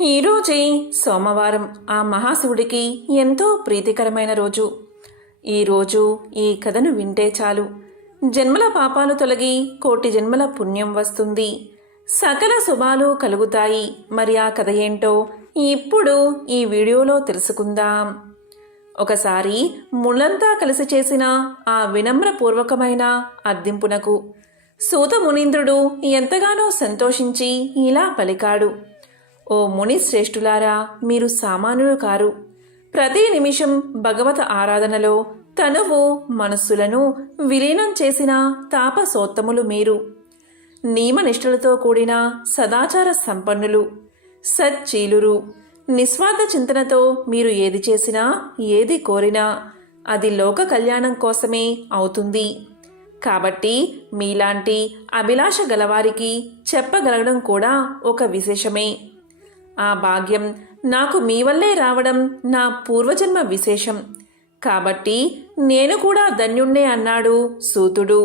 ఈరోజే సోమవారం ఆ మహాశివుడికి ఎంతో ప్రీతికరమైన రోజు. ఈరోజు ఈ కథను వింటే చాలు జన్మల పాపాలు తొలగి కోటి జన్మల పుణ్యం వస్తుంది, సకల శుభాలు కలుగుతాయి. మరి ఆ కథ ఏంటో ఇప్పుడు ఈ వీడియోలో తెలుసుకుందాం. ఒకసారి ముళ్ళంతా కలిసి చేసిన ఆ వినమ్రపూర్వకమైన అర్థింపునకు సూత మునీంద్రుడు ఎంతగానో సంతోషించి ఇలా పలికాడు. ఓ ముని శ్రేష్ఠులారా, మీరు సామాన్యులు కారు. ప్రతి నిమిషం భగవత ఆరాధనలో తనువు మనస్సులను విలీనం చేసిన తాపసోత్తములు మీరు. నియమనిష్ఠలతో కూడిన సదాచార సంపన్నులు, సచ్చీలురు. నిస్వార్థ చింతనతో మీరు ఏది చేసినా ఏది కోరినా అది లోక కళ్యాణం కోసమే అవుతుంది. కాబట్టి మీలాంటి అభిలాష గలవారికి చెప్పగలగడం కూడా ఒక విశేషమే. ఆ భాగ్యం నాకు మీ వల్లే రావడం నా పూర్వజన్మ విశేషం. కాబట్టి నేను కూడా ధన్యుణ్ణే అన్నాడు సూతుడు.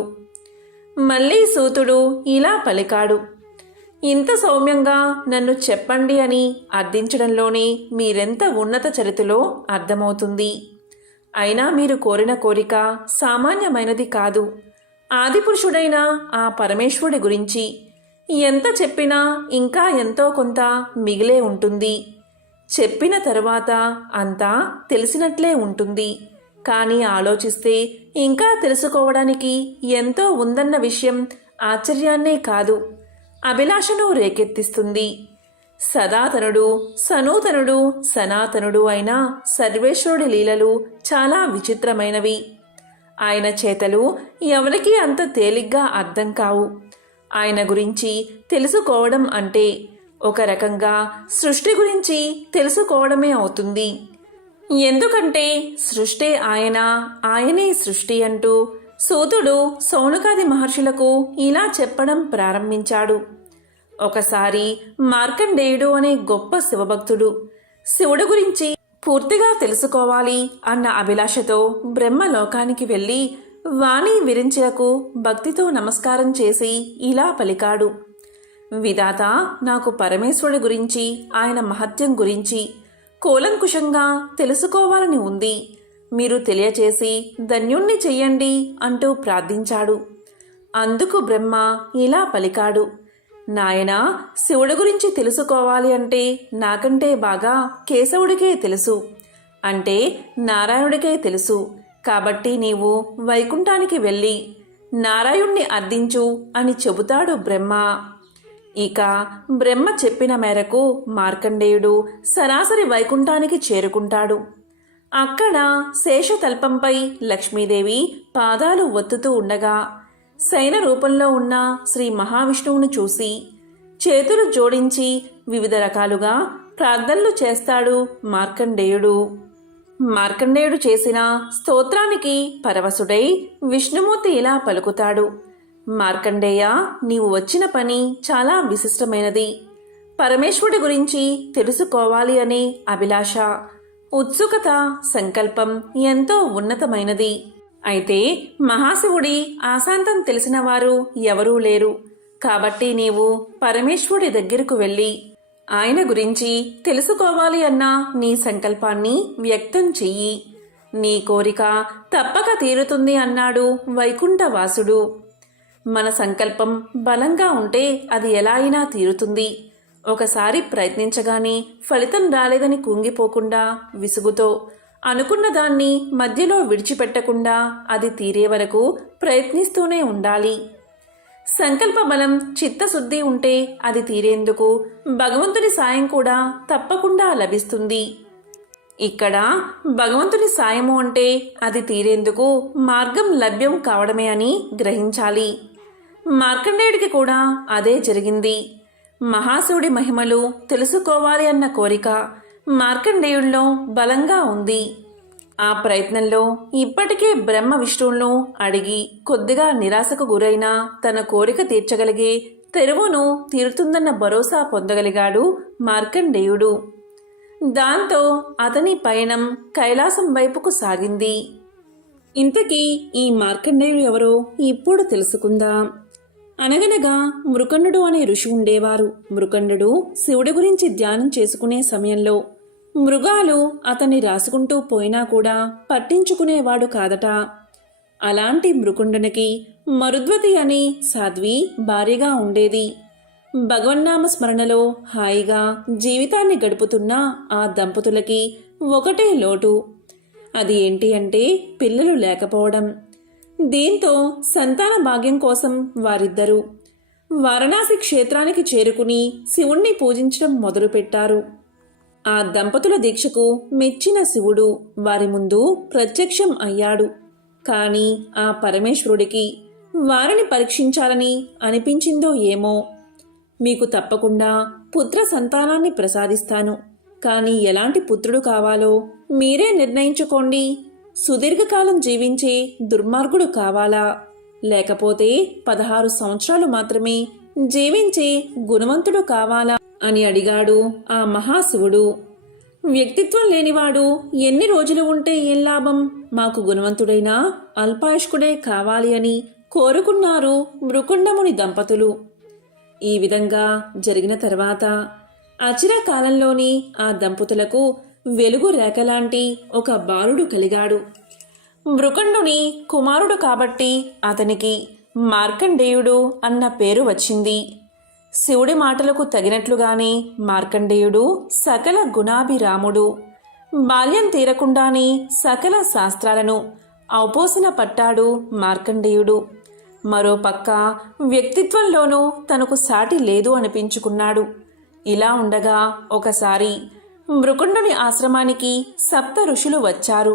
మళ్ళీ సూతుడు ఇలా పలికాడు. ఇంత సౌమ్యంగా నన్ను చెప్పండి అని అర్థించడంలోనే మీరెంత ఉన్నత చరిత్రలో అర్థమవుతుంది. అయినా మీరు కోరిన కోరిక సామాన్యమైనది కాదు. ఆదిపురుషుడైన ఆ పరమేశ్వరుడి గురించి ఎంత చెప్పినా ఇంకా ఎంతో కొంత మిగిలే ఉంటుంది. చెప్పిన తరువాత అంతా తెలిసినట్లే ఉంటుంది. కానీ ఆలోచిస్తే ఇంకా తెలుసుకోవడానికి ఎంతో ఉందన్న విషయం ఆశ్చర్యాన్నే కాదు, అభిలాషను రేకెత్తిస్తుంది. సదాతనుడు, సనూతనుడు, సనాతనుడు అయిన సర్వేశ్వరుడి లీలలు చాలా విచిత్రమైనవి. ఆయన చేతలు ఎవరికీ అంత తేలిగ్గా అర్థం కావు. ఆయన గురించి తెలుసుకోవడం అంటే ఒక రకంగా సృష్టి గురించి తెలుసుకోవడమే అవుతుంది. ఎందుకంటే సృష్టి ఆయన, ఆయనే సృష్టి అంటూ సూతుడు సౌనకాది మహర్షులకు ఇలా చెప్పడం ప్రారంభించాడు. ఒకసారి మార్కండేయుడు అనే గొప్ప శివభక్తుడు శివుడు గురించి పూర్తిగా తెలుసుకోవాలి అన్న అభిలాషతో బ్రహ్మలోకానికి వెళ్ళి వాణి విరించలకు భక్తితో నమస్కారం చేసి ఇలా పలికాడు. విధాత, నాకు పరమేశ్వరుడి గురించి, ఆయన మహత్యం గురించి కూలంకుషంగా తెలుసుకోవాలని ఉంది. మీరు తెలియచేసి ధన్యుణ్ణి చెయ్యండి అంటూ ప్రార్థించాడు. అందుకు బ్రహ్మ ఇలా పలికాడు. నాయనా, శివుడి గురించి తెలుసుకోవాలి అంటే నాకంటే బాగా కేశవుడికే తెలుసు, అంటే నారాయణుడికే తెలుసు. కాబట్టి నీవు వైకుంఠానికి వెళ్ళి నారాయణ్ణి అర్థించు అని చెబుతాడు బ్రహ్మ. ఇక బ్రహ్మ చెప్పిన మేరకు మార్కండేయుడు సరాసరి వైకుంఠానికి చేరుకుంటాడు. అక్కడ శేషతల్పంపై లక్ష్మీదేవి పాదాలు ఒత్తుతూ ఉండగా శయన రూపంలో ఉన్న శ్రీ మహావిష్ణువును చూసి చేతులు జోడించి వివిధ రకాలుగా ప్రార్థనలు చేస్తాడు మార్కండేయుడు. మార్కండేయుడు చేసిన స్తోత్రానికి పరవశుడై విష్ణుమూర్తి ఇలా పలుకుతాడు. మార్కండేయ, నీవు వచ్చిన పని చాలా విశిష్టమైనది. పరమేశ్వరుడి గురించి తెలుసుకోవాలి అనే అభిలాష, ఉత్సుకత, సంకల్పం ఎంతో ఉన్నతమైనది. అయితే మహాశివుడి ఆశాంతం తెలిసిన వారు ఎవరూ లేరు. కాబట్టి నీవు పరమేశ్వరుడి దగ్గరకు వెళ్ళి ఆయన గురించి తెలుసుకోవాలి అన్న నీ సంకల్పాన్ని వ్యక్తం చెయ్యి. నీ కోరిక తప్పక తీరుతుంది అన్నాడు వైకుంఠవాసుడు. మన సంకల్పం బలంగా ఉంటే అది ఎలా అయినా తీరుతుంది. ఒకసారి ప్రయత్నించగానే ఫలితం రాలేదని కుంగిపోకుండా విసుగుతో అనుకున్న దాన్ని మధ్యలో విడిచిపెట్టకుండా అది తీరే వరకు ప్రయత్నిస్తూనే ఉండాలి. సంకల్ప బలం, చిత్తశుద్ధి ఉంటే అది తీరేందుకు భగవంతుని సాయం కూడా తప్పకుండా లభిస్తుంది. ఇక్కడ భగవంతుని సాయము అంటే అది తీరేందుకు మార్గం లభ్యం కావడమే అని గ్రహించాలి. మార్కండేయుడికి కూడా అదే జరిగింది. మహాశివుడి మహిమలు తెలుసుకోవాలి అన్న కోరిక మార్కండేయుడిలో బలంగా ఉంది. ఆ ప్రయత్నంలో ఇప్పటికే బ్రహ్మ విష్ణువులను అడిగి కొద్దిగా నిరాశకు గురైన తన కోరిక తీర్చగలిగే తెరువును తీరుతుందన్న భరోసా పొందగలిగాడు మార్కండేయుడు. దాంతో అతని పయనం కైలాసం వైపుకు సాగింది. ఇంతకీ ఈ మార్కండేయుడు ఎవరో ఇప్పుడు తెలుసుకుందాం. అనగనగా మృకండు అనే ఋషి ఉండేవారు. మృకండు శివుడి గురించి ధ్యానం చేసుకునే సమయంలో మృగాలు అతన్ని రాసుకుంటూ పోయినా కూడా పట్టించుకునేవాడు కాదట. అలాంటి మృకుండునికి మరుద్వతి అని సాధ్వి భార్యగా ఉండేది. భగవన్నామ స్మరణలో హాయిగా జీవితాన్ని గడుపుతున్న ఆ దంపతులకి ఒకటే లోటు. అది ఏంటి అంటే పిల్లలు లేకపోవడం. దీంతో సంతాన భాగ్యం కోసం వారిద్దరూ వారణాసి క్షేత్రానికి చేరుకుని శివుణ్ణి పూజించడం మొదలుపెట్టారు. ఆ దంపతుల దీక్షకు మెచ్చిన శివుడు వారి ముందు ప్రత్యక్షం అయ్యాడు. కాని ఆ పరమేశ్వరుడికి వారిని పరీక్షించాలని అనిపించిందో ఏమో. మీకు తప్పకుండా పుత్ర సంతానాన్ని ప్రసాదిస్తాను, కానీ ఎలాంటి పుత్రుడు కావాలో మీరే నిర్ణయించుకోండి. సుదీర్ఘకాలం జీవించే దుర్మార్గుడు కావాలా, లేకపోతే 16 సంవత్సరాలు మాత్రమే జీవించే గుణవంతుడు కావాలా అని అడిగాడు ఆ మహాశివుడు. వ్యక్తిత్వం లేనివాడు ఎన్ని రోజులు ఉంటే ఏం లాభం, మాకు గుణవంతుడైన అల్పాయుష్కుడే కావాలి అని కోరుకున్నారు మృకుండముని దంపతులు. ఈ విధంగా జరిగిన తర్వాత అచిర కాలంలోని ఆ దంపతులకు వెలుగు రేఖలాంటి ఒక బాలుడు కలిగాడు. మృకండుని కుమారుడు కాబట్టి అతనికి మార్కండేయుడు అన్న పేరు వచ్చింది. శివుడి మాటలకు తగినట్లుగానే మార్కండేయుడు సకల గుణాభిరాముడు. బాల్యం తీరకుండానే సకల శాస్త్రాలను ఔపోసన పట్టాడు మార్కండేయుడు. మరోపక్క వ్యక్తిత్వంలోనూ తనకు సాటి లేదు అనిపించుకున్నాడు. ఇలా ఉండగా ఒకసారి మృకుండుని ఆశ్రమానికి 7 ఋషులు వచ్చారు.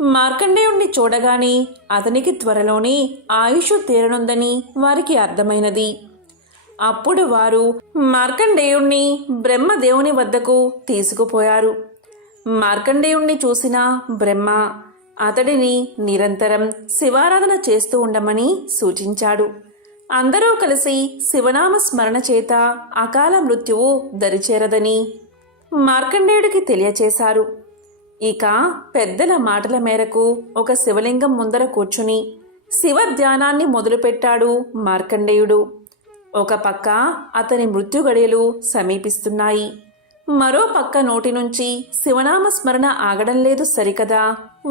మార్కండేయుణ్ణి చూడగానే అతనికి త్వరలోనే ఆయుష్ తీరనుందని వారికి అర్థమైనది. అప్పుడు వారు మార్కండేయుణ్ణి బ్రహ్మదేవుని వద్దకు తీసుకుపోయారు. మార్కండేయుణ్ణి చూసిన బ్రహ్మ అతడిని నిరంతరం శివారాధన చేస్తూ ఉండమని సూచించాడు. అందరూ కలిసి శివనామ స్మరణ చేత అకాల మృత్యువు దరిచేరదని మార్కండేయుడికి తెలియచేశారు. ఇక పెద్దల మాటల మేరకు ఒక శివలింగం ముందర కూర్చుని శివ ధ్యానాన్ని మొదలుపెట్టాడు మార్కండేయుడు. ఒక పక్క అతని మృత్యు గడియలు సమీపిస్తున్నాయి, మరో పక్క నోటి నుంచి శివనామ స్మరణ ఆగడం లేదు సరికదా.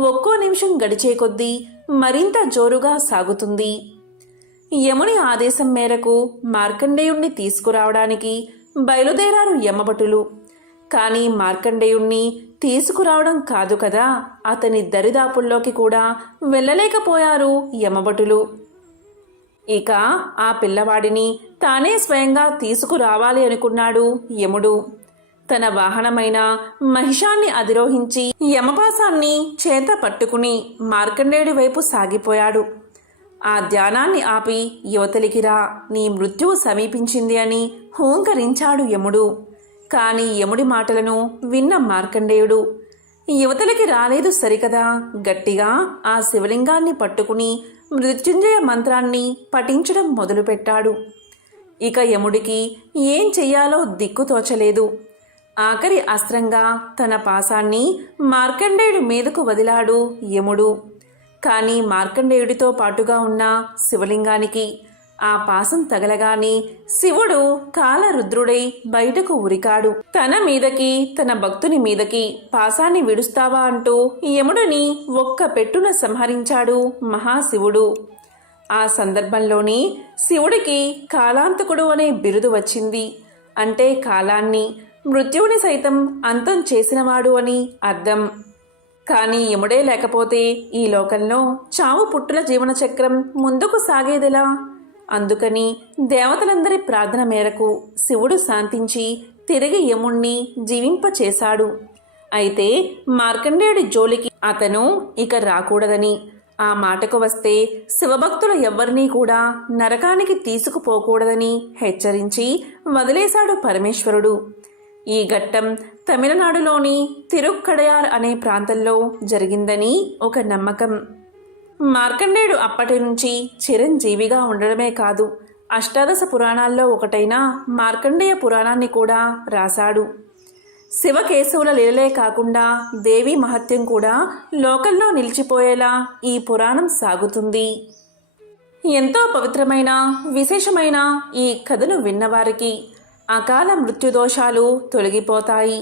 ఒక్కో నిమిషం గడిచే కొద్దీ మరింత జోరుగా సాగుతుంది. యముని ఆదేశం మేరకు మార్కండేయుణ్ణి తీసుకురావడానికి బయలుదేరారు యమభటులు. కానీ మార్కండేయుణ్ణి తీసుకురావడం కాదు కదా, అతని దరిదాపుల్లోకి కూడా వెళ్ళలేకపోయారు యమభటులు. ఇక ఆ పిల్లవాడిని తానే స్వయంగా తీసుకురావాలి అనుకున్నాడు యముడు. తన వాహనమైన మహిషాన్ని అధిరోహించి యమపాసాన్ని చేత పట్టుకుని మార్కండేయుడి వైపు సాగిపోయాడు. ఆ ధ్యానాన్ని ఆపి యువతలికి రా, నీ మృత్యువు సమీపించింది అని హూంకరించాడు యముడు. కాని యముడి మాటలను విన్న మార్కండేయుడు యువతలకి రాలేదు సరికదా, గట్టిగా ఆ శివలింగాన్ని పట్టుకుని మృత్యుంజయ మంత్రాన్ని పఠించడం మొదలుపెట్టాడు. ఇక యముడికి ఏం చెయ్యాలో దిక్కుతోచలేదు. ఆఖరి అస్త్రంగా తన పాసాన్ని మార్కండేయుడి మీదకు వదిలాడు యముడు. కానీ మార్కండేయుడితో పాటుగా ఉన్న శివలింగానికి ఆ పాసం తగలగానే శివుడు కాలరుద్రుడై బయటకు ఉరికాడు. తన మీదకి తన భక్తుని మీదకి పాసాన్ని విడుస్తావా అంటూ యముడిని ఒక్క పెట్టున సంహరించాడు మహాశివుడు. ఆ సందర్భంలోనే శివుడికి కాలాంతకుడు అనే బిరుదు వచ్చింది. అంటే కాలాన్ని, మృత్యువుని సైతం అంతం చేసినవాడు అని అర్థం. కానీ యముడే లేకపోతే ఈ లోకంలో చావు పుట్టుల జీవన చక్రం ముందుకు సాగేదెలా? అందుకని దేవతలందరి ప్రార్థన మేరకు శివుడు శాంతించి తిరిగి యముణ్ణి జీవింపచేశాడు. అయితే మార్కండేయుడి జోలికి అతను ఇక రాకూడదని, ఆ మాటకు వస్తే శివభక్తుల ఎవ్వరినీ కూడా నరకానికి తీసుకుపోకూడదని హెచ్చరించి వదిలేశాడు పరమేశ్వరుడు. ఈ ఘట్టం తమిళనాడులోని తిరుక్కడయార్ అనే ప్రాంతంలో జరిగిందని ఒక నమ్మకం. మార్కండేయుడు అప్పటి నుంచి చిరంజీవిగా ఉండడమే కాదు, అష్టాదశ పురాణాల్లో ఒకటైన మార్కండేయ పురాణాన్ని కూడా రాశాడు. శివకేశవుల లీలలే కాకుండా దేవి మహత్యం కూడా లోకంలో నిలిచిపోయేలా ఈ పురాణం సాగుతుంది. ఎంతో పవిత్రమైన విశేషమైన ఈ కథను విన్నవారికి అకాల మృత్యుదోషాలు తొలగిపోతాయి,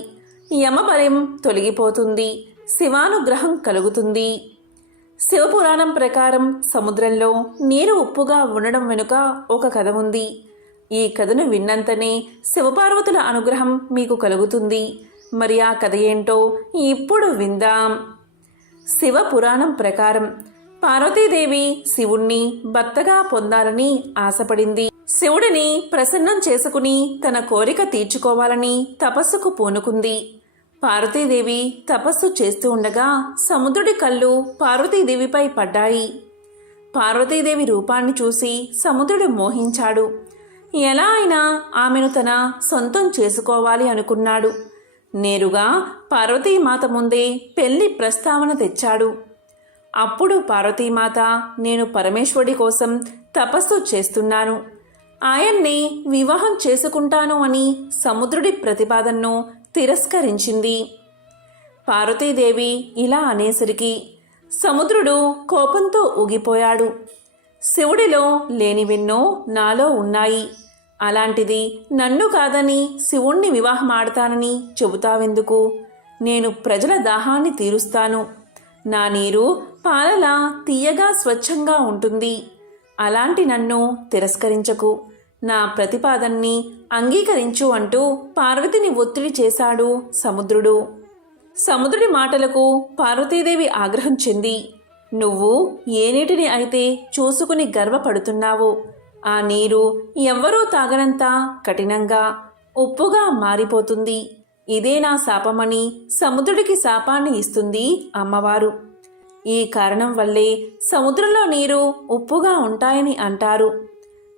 యమబలం తొలగిపోతుంది, శివానుగ్రహం కలుగుతుంది. శివపురాణం ప్రకారం సముద్రంలో నీరు ఉప్పుగా ఉండడం వెనుక ఒక కథ ఉంది. ఈ కథను విన్నంతనే శివపార్వతుల అనుగ్రహం మీకు కలుగుతుంది. మరి ఆ కథ ఏంటో ఇప్పుడు విందాం. శివపురాణం ప్రకారం పార్వతీదేవి శివుణ్ణి భర్తగా పొందాలని ఆశపడింది. శివుడిని ప్రసన్నం చేసుకుని తన కోరిక తీర్చుకోవాలని తపస్సుకు పూనుకుంది. పార్వతీదేవి తపస్సు చేస్తూ ఉండగా సముద్రుడి కళ్ళు పార్వతీదేవిపై పడ్డాయి. పార్వతీదేవి రూపాన్ని చూసి సముద్రుడు మోహించాడు. ఎలా అయినా ఆమెను తన సొంతం చేసుకోవాలి అనుకున్నాడు. నేరుగా పార్వతీమాత ముందే పెళ్లి ప్రస్తావన తెచ్చాడు. అప్పుడు పార్వతీమాత, నేను పరమేశ్వరుడి కోసం తపస్సు చేస్తున్నాను, ఆయన్ని వివాహం చేసుకుంటాను అని సముద్రుడి ప్రతిపాదనను తిరస్కరించింది. పార్వతీదేవి ఇలా అనేసరికి సముద్రుడు కోపంతో ఊగిపోయాడు. శివుడిలో లేనివెన్నో నాలో ఉన్నాయి, అలాంటిది నన్ను కాదని శివుణ్ణి వివాహమాడతానని చెబుతావెందుకు? నేను ప్రజల దాహాన్ని తీరుస్తాను. నా నీరు పాలలా తీయగా స్వచ్ఛంగా ఉంటుంది. అలాంటి నన్ను తిరస్కరించకు, నా ప్రతిపాదన్ని అంగీకరించు అంటూ పార్వతిని ఒత్తిడి చేశాడు సముద్రుడు. సముద్రుడి మాటలకు పార్వతీదేవి ఆగ్రహం చెంది, నువ్వు ఏ నీటిని అయితే చూసుకుని గర్వపడుతున్నావో ఆ నీరు ఎవ్వరూ తాగనంత కఠినంగా ఉప్పుగా మారిపోతుంది. ఇదే నా శాపమని సముద్రుడికి శాపాన్ని ఇస్తుంది అమ్మవారు. ఈ కారణం వల్లే సముద్రంలో నీరు ఉప్పుగా ఉంటాయని అంటారు.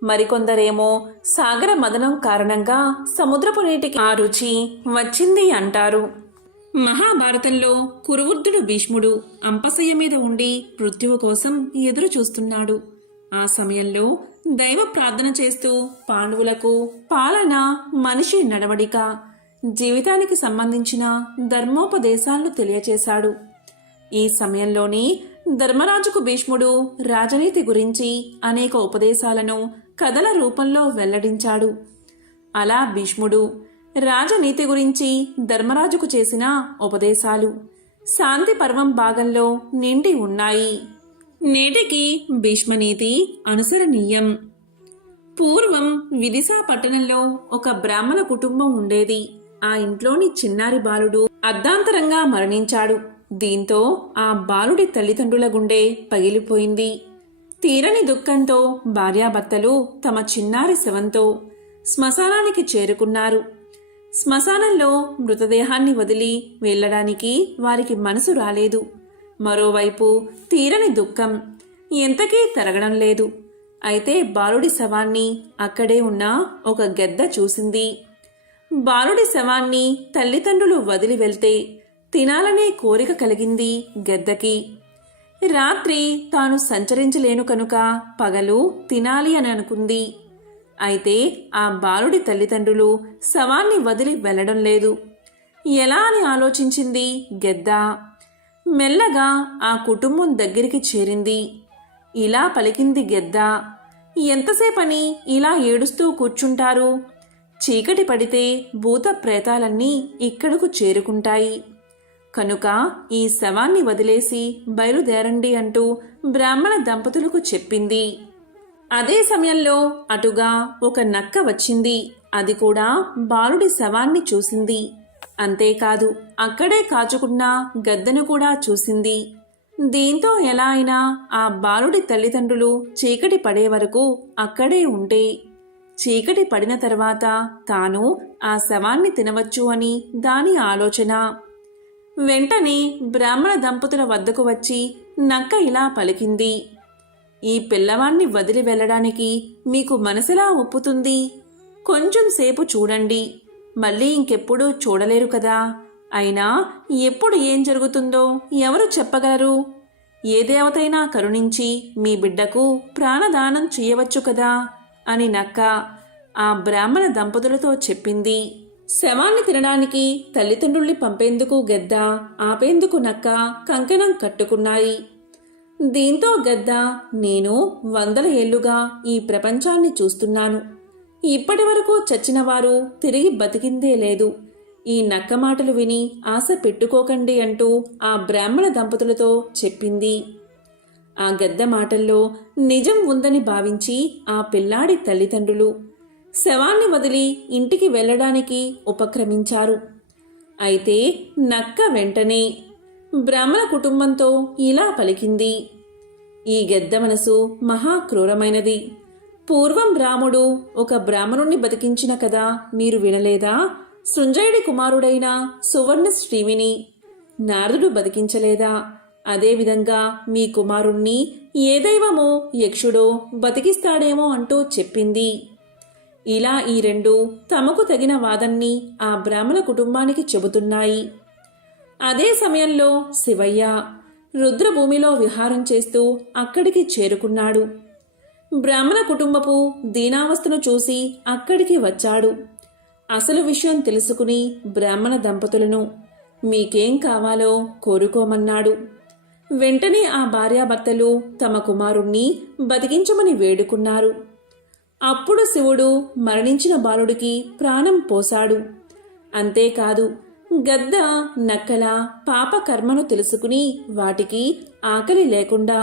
మరికొందరేమో సాగర మదనం కారణంగా సముద్రపు నీటికి ఆ రుచి వచ్చింది అంటారు. మహాభారతంలో కురువృద్ధుడు భీష్ముడు అంపశయ్య మీద ఉండి మృత్యువు కోసం ఎదురు చూస్తున్నాడు. ఆ సమయంలో దైవ ప్రార్థన చేస్తూ పాండవులకు పాలన, మనిషి నడవడిక, జీవితానికి సంబంధించిన ధర్మోపదేశాలను తెలియచేశాడు. ఈ సమయంలోనే ధర్మరాజుకు భీష్ముడు రాజనీతి గురించి అనేక ఉపదేశాలను కథల రూపంలో వెల్లడించాడు. అలా భీష్ముడు రాజనీతి గురించి ధర్మరాజుకు చేసిన ఉపదేశాలు శాంతి పర్వం భాగంలో నిండి ఉన్నాయి. నేటికి భీష్మనీతి అనుసరణీయం. పూర్వం విదిశా పట్టణంలో ఒక బ్రాహ్మణ కుటుంబం ఉండేది. ఆ ఇంట్లోని చిన్నారి బాలుడు అర్ధాంతరంగా మరణించాడు. దీంతో ఆ బాలుడి తల్లిదండ్రుల గుండె పగిలిపోయింది. తీరని దుఃఖంతో భార్యాభర్తలు తమ చిన్నారి శవంతో శ్మశానానికి చేరుకున్నారు. శ్మశానంలో మృతదేహాన్ని వదిలి వెళ్లడానికి వారికి మనసు రాలేదు. మరోవైపు తీరని దుఃఖం ఎంతకీ తరగడం లేదు. అయితే బాలుడి శవాన్ని అక్కడే ఉన్న ఒక గెద్ద చూసింది. బాలుడి శవాన్ని తల్లిదండ్రులు వదిలి వెళ్తే తినాలనే కోరిక కలిగింది గెద్దకి. రాత్రి తాను సంచరించలేను కనుక పగలు తినాలి అని అనుకుంది. అయితే ఆ బాలుడి తల్లిదండ్రులు శవాన్ని వదిలి వెళ్లడం లేదు. ఎలా అని ఆలోచించింది గెద్ద. మెల్లగా ఆ కుటుంబం దగ్గరికి చేరింది. ఇలా పలికింది గెద్ద, ఎంతసేపని ఇలా ఏడుస్తూ కూర్చుంటారు? చీకటి పడితే భూత ప్రేతాలన్నీ ఇక్కడకు చేరుకుంటాయి. కనుక ఈ శవాన్ని వదిలేసి బయలుదేరండి అంటూ బ్రాహ్మణ దంపతులకు చెప్పింది. అదే సమయంలో అటుగా ఒక నక్క వచ్చింది. అది కూడా బాలుడి శవాన్ని చూసింది. అంతేకాదు అక్కడే కాచుకున్న గద్దను కూడా చూసింది. దీంతో ఎలా అయినా ఆ బాలుడి తల్లిదండ్రులు చీకటి పడే వరకు అక్కడే ఉంటే చీకటి పడిన తర్వాత తాను ఆ శవాన్ని తినవచ్చు అని దాని ఆలోచన. వెంటనే బ్రాహ్మణ దంపతుల వద్దకు వచ్చి నక్క ఇలా పలికింది, ఈ పిల్లవాణ్ణి వదిలి వెళ్ళడానికి మీకు మనసులా ఒప్పుతుంది? కొంచెం సేపు చూడండి, మళ్ళీ ఇంకెప్పుడూ చూడలేరు కదా. అయినా ఎప్పుడు ఏం జరుగుతుందో ఎవరు చెప్పగలరు? ఏ దేవతైనా కరుణించి మీ బిడ్డకు ప్రాణదానం చేయవచ్చు కదా అని నక్క ఆ బ్రాహ్మణ దంపతులతో చెప్పింది. శవాన్ని తినడానికి తల్లిదండ్రుల్ని పంపేందుకు గెద్ద, ఆపేందుకు నక్క కంకణం కట్టుకున్నాయి. దీంతో గద్ద, నేను 100 ఏళ్లుగా ఈ ప్రపంచాన్ని చూస్తున్నాను. ఇప్పటి వరకు చచ్చినవారు తిరిగి బతికిందే లేదు. ఈ నక్క మాటలు విని ఆశ పెట్టుకోకండి అంటూ ఆ బ్రాహ్మణ దంపతులతో చెప్పింది. ఆ గద్ద మాటల్లో నిజం ఉందని భావించి ఆ పిల్లాడి తల్లిదండ్రులు శవాన్ని వదిలి ఇంటికి వెళ్ళడానికి ఉపక్రమించారు. అయితే నక్క వెంటనే బ్రాహ్మణ కుటుంబంతో ఇలా పలికింది. ఈ గద్ద మనసు మహాక్రూరమైనది. పూర్వం రాముడు ఒక బ్రాహ్మణుణ్ణి బతికించిన కథ మీరు వినలేదా? సృంజయుడి కుమారుడైన సువర్ణ శ్రీవిని నారదుడు బతికించలేదా? అదేవిధంగా మీ కుమారుణ్ణి ఏ దైవమో యక్షుడో బతికిస్తాడేమో అంటూ చెప్పింది. ఇలా ఈ రెండు తమకు తగిన వాదన్ని ఆ బ్రాహ్మణ కుటుంబానికి చెబుతున్నాయి. అదే సమయంలో శివయ్య రుద్రభూమిలో విహారం చేస్తూ అక్కడికి చేరుకున్నాడు. బ్రాహ్మణ కుటుంబపు దీనావస్థను చూసి అక్కడికి వచ్చాడు. అసలు విషయం తెలుసుకుని బ్రాహ్మణ దంపతులను మీకేం కావాలో కోరుకోమన్నాడు. వెంటనే ఆ భార్యాభర్తలు తమ కుమారుణ్ణి బతికించమని వేడుకున్నారు. అప్పుడు శివుడు మరణించిన బాలుడికి ప్రాణం పోశాడు. అంతేకాదు, గద్ద నక్కల పాప కర్మను తెలుసుకుని వాటికి ఆకలి లేకుండా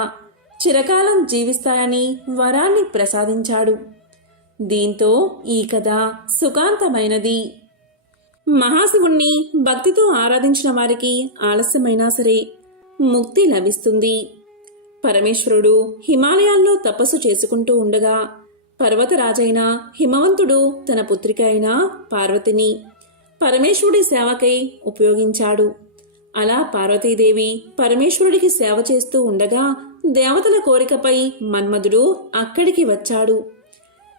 చిరకాలం జీవిస్తాయని వరాన్ని ప్రసాదించాడు. దీంతో ఈ కథ సుఖాంతమైనది. మహాశివుణ్ణి భక్తితో ఆరాధించిన వారికి ఆలస్యమైనా సరే ముక్తి లభిస్తుంది. పరమేశ్వరుడు హిమాలయాల్లో తపస్సు చేసుకుంటూ ఉండగా పర్వతరాజైన హిమవంతుడు తన పుత్రిక అయిన పార్వతిని పరమేశ్వరుడి సేవకై ఉపయోగించాడు. అలా పార్వతీదేవి పరమేశ్వరుడికి సేవ చేస్తూ ఉండగా దేవతల కోరికపై మన్మధుడు అక్కడికి వచ్చాడు.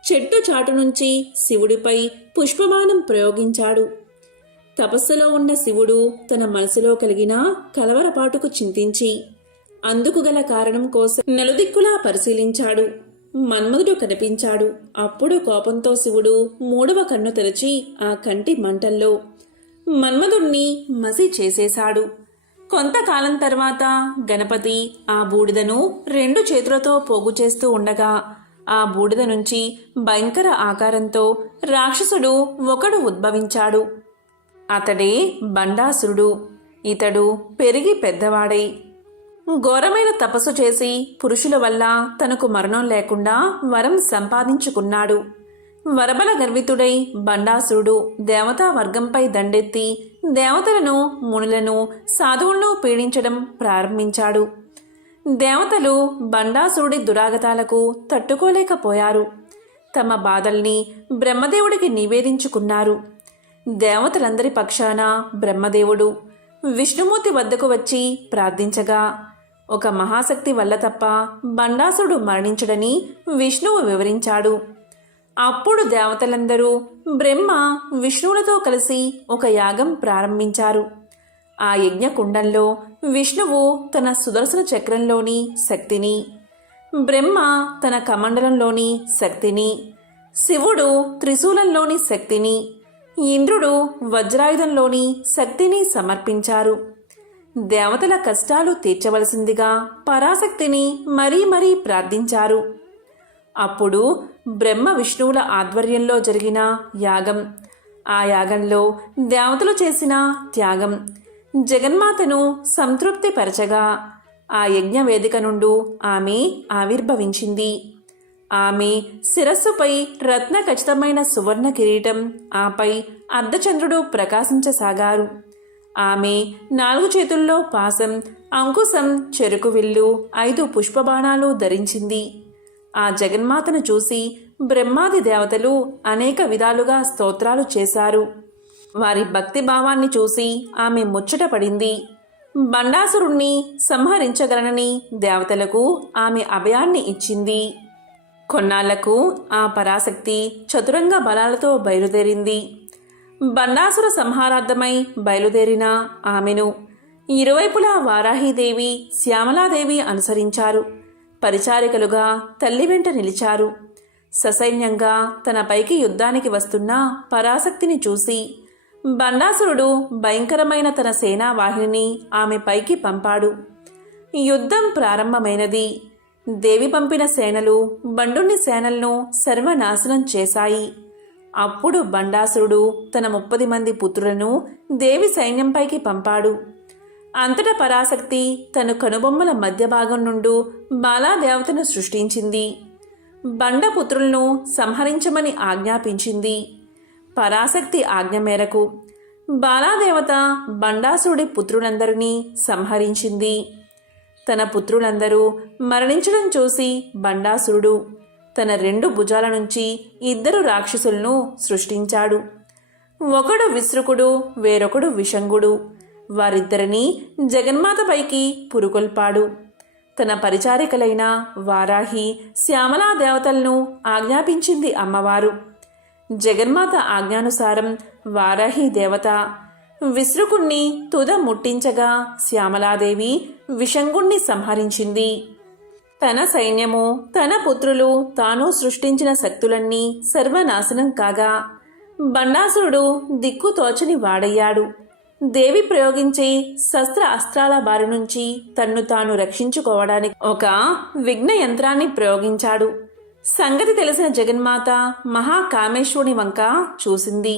చెట్టు చాటు నుంచి శివుడిపై పుష్పబాణం ప్రయోగించాడు. తపస్సులో ఉన్న శివుడు తన మనసులో కలిగిన కలవరపాటుకు చింతించి అందుకు గల కారణం కోసం నలుదిక్కులా పరిశీలించాడు. మన్మధుడు కనిపించాడు. అప్పుడు కోపంతో శివుడు 3వ కన్ను తెరచి ఆ కంటి మంటల్లో మన్మధుణ్ణి మసి చేసేశాడు. కొంతకాలం తర్వాత గణపతి ఆ బూడిదను 2 చేతులతో పోగు చేస్తూ ఉండగా ఆ బూడిద నుంచి భయంకర ఆకారంతో రాక్షసుడు ఒకడు ఉద్భవించాడు. అతడే బండాసురుడు. ఇతడు పెరిగి పెద్దవాడై ఘోరమైన తపస్సు చేసి పురుషుల వల్ల తనకు మరణం లేకుండా వరం సంపాదించుకున్నాడు. వరబల గర్వితుడై బండాసురుడు దేవతా వర్గంపై దండెత్తి దేవతలను, మునులను, సాధువులను పీడించడం ప్రారంభించాడు. దేవతలు బండాసురుడి దురాగతాలకు తట్టుకోలేకపోయారు. తమ బాధల్ని బ్రహ్మదేవుడికి నివేదించుకున్నారు. దేవతలందరి పక్షాన బ్రహ్మదేవుడు విష్ణుమూర్తి వద్దకు వచ్చి ప్రార్థించగా ఒక మహాశక్తి వల్ల తప్ప బండాసురుడు మరణించడని విష్ణువు వివరించాడు. అప్పుడు దేవతలందరూ బ్రహ్మ, విష్ణువులతో కలిసి ఒక యాగం ప్రారంభించారు. ఆ యజ్ఞకుండంలో విష్ణువు తన సుదర్శన చక్రంలోని శక్తిని, బ్రహ్మ తన కమండలంలోని శక్తిని, శివుడు త్రిశూలంలోని శక్తిని, ఇంద్రుడు వజ్రాయుధంలోని శక్తిని సమర్పించారు. దేవతల కష్టాలు తీర్చవలసిందిగా పరాశక్తిని మరీ మరీ ప్రార్థించారు. అప్పుడు బ్రహ్మ విష్ణువుల ఆధ్వర్యంలో జరిగిన యాగం, ఆ యాగంలో దేవతలు చేసిన త్యాగం జగన్మాతను సంతృప్తిపరచగా ఆ యజ్ఞ వేదిక నుండి ఆమె ఆవిర్భవించింది. ఆమె శిరస్సుపై రత్న ఖచ్చితమైన సువర్ణ కిరీటం, ఆపై అర్ధచంద్రుడు ప్రకాశించసాగారు. ఆమె 4 చేతుల్లో పాసం, అంకుశం, చెరుకు విల్లు, 5 పుష్పబాణాలు ధరించింది. ఆ జగన్మాతను చూసి బ్రహ్మాది దేవతలు అనేక విధాలుగా స్తోత్రాలు చేశారు. వారి భక్తి భావాన్ని చూసి ఆమె ముచ్చటపడింది. బండాసురుణ్ణి సంహరించగలనని దేవతలకు ఆమె అభయాన్ని ఇచ్చింది. కొన్నాళ్లకు ఆ పరాశక్తి చతురంగ బలాలతో బయలుదేరింది. బండాసుర సంహారార్థమై బయలుదేరిన ఆమెను ఇరువైపులా వారాహీదేవి, శ్యామలాదేవి అనుసరించారు. పరిచారికలుగా తల్లి వెంట నిలిచారు. ససైన్యంగా తన పైకి యుద్ధానికి వస్తున్న పరాశక్తిని చూసి బండాసురుడు భయంకరమైన తన సేనావాహిని ఆమె పైకి పంపాడు. యుద్ధం ప్రారంభమైనది. దేవి పంపిన సేనలు బండుని సేనలను సర్వనాశనం చేశాయి. అప్పుడు బండాసురుడు తన 30 మంది పుత్రులను దేవి సైన్యంపైకి పంపాడు. అంతటా పరాశక్తి తన కనుబొమ్మల మధ్య భాగం నుండి బాలాదేవతను సృష్టించింది. బండపుత్రులను సంహరించమని ఆజ్ఞాపించింది. పరాశక్తి ఆజ్ఞ మేరకు బాలాదేవత బండాసురుడి పుత్రులందరినీ సంహరించింది. తన పుత్రులందరూ మరణించడం చూసి బండాసురుడు తన 2 భుజాల నుంచి 2 రాక్షసులను సృష్టించాడు. ఒకడు విశ్రుకుడు, వేరొకడు విషంగుడు. వారిద్దరినీ జగన్మాతపైకి పురుకొల్పాడు. తన పరిచారికలైన వారాహి, శ్యామలా దేవతలను ఆజ్ఞాపించింది అమ్మవారు. జగన్మాత ఆజ్ఞానుసారం వారాహి దేవత విశ్రుకుణ్ణి తుద ముట్టించగా శ్యామలాదేవి విషంగుణ్ణి సంహరించింది. తన సైన్యము, తన పుత్రులు, తాను సృష్టించిన శక్తులన్నీ సర్వనాశనం కాగా బండాసురుడు దిక్కుతోచని వాడయ్యాడు. దేవి ప్రయోగించే శస్త్ర అస్త్రాల బారి నుంచి తన్ను తాను రక్షించుకోవడానికి ఒక విఘ్న యంత్రాన్ని ప్రయోగించాడు. సంగతి తెలిసిన జగన్మాత మహాకామేశ్వరుని వంక చూసింది.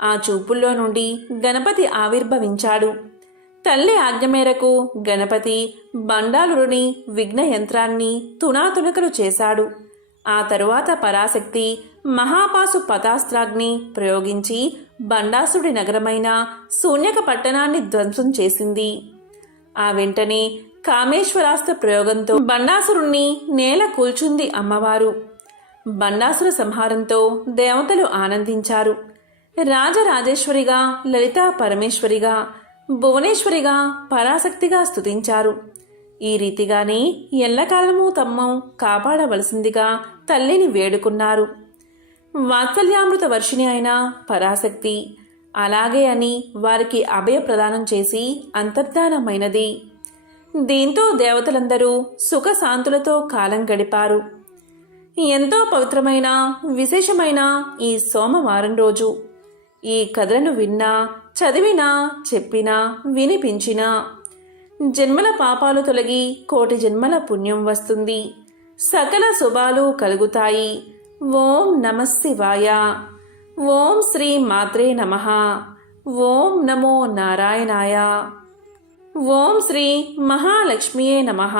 ఆ చూపుల్లో నుండి గణపతి ఆవిర్భవించాడు. తల్లి ఆజ్ఞ మేరకు గణపతి బండాలురుని విఘ్న యంత్రాన్ని తునాతునకలు చేశాడు. ఆ తరువాత పరాశక్తి మహాపాసు పతాస్త్రాగ్ని ప్రయోగించి బండాసుడి నగరమైన శూన్యక పట్టణాన్ని ధ్వంసం చేసింది. ఆ వెంటనే కామేశ్వరాస్త్ర ప్రయోగంతో బండాసురుణ్ణి నేల కూల్చుంది అమ్మవారు. బండాసుర సంహారంతో దేవతలు ఆనందించారు. రాజరాజేశ్వరిగా, లలితా పరమేశ్వరిగా, భువనేశ్వరిగా, పరాశక్తిగా స్తుతించారు. ఈ రీతిగానే ఎల్లకాలము తమ్ము కాపాడవలసిందిగా తల్లిని వేడుకున్నారు. వాత్సల్యామృత వర్షిణి అయిన పరాశక్తి అలాగే అని వారికి అభయ ప్రదానం చేసి అంతర్ధానమైనది. దీంతో దేవతలందరూ సుఖశాంతులతో కాలం గడిపారు. ఎంతో పవిత్రమైన విశేషమైన ఈ సోమవారం రోజు ఈ కథలను విన్నా, చదివినా, చెప్పినా, వినిపించినా జన్మల పాపాలు తొలగి కోటి జన్మల పుణ్యం వస్తుంది. సకల శుభాలు కలుగుతాయి. ఓం నమః శివాయ. ఓం శ్రీ మాత్రే నమః. ఓం నమో నారాయణాయ. ఓం శ్రీ మహాలక్ష్మియే నమః.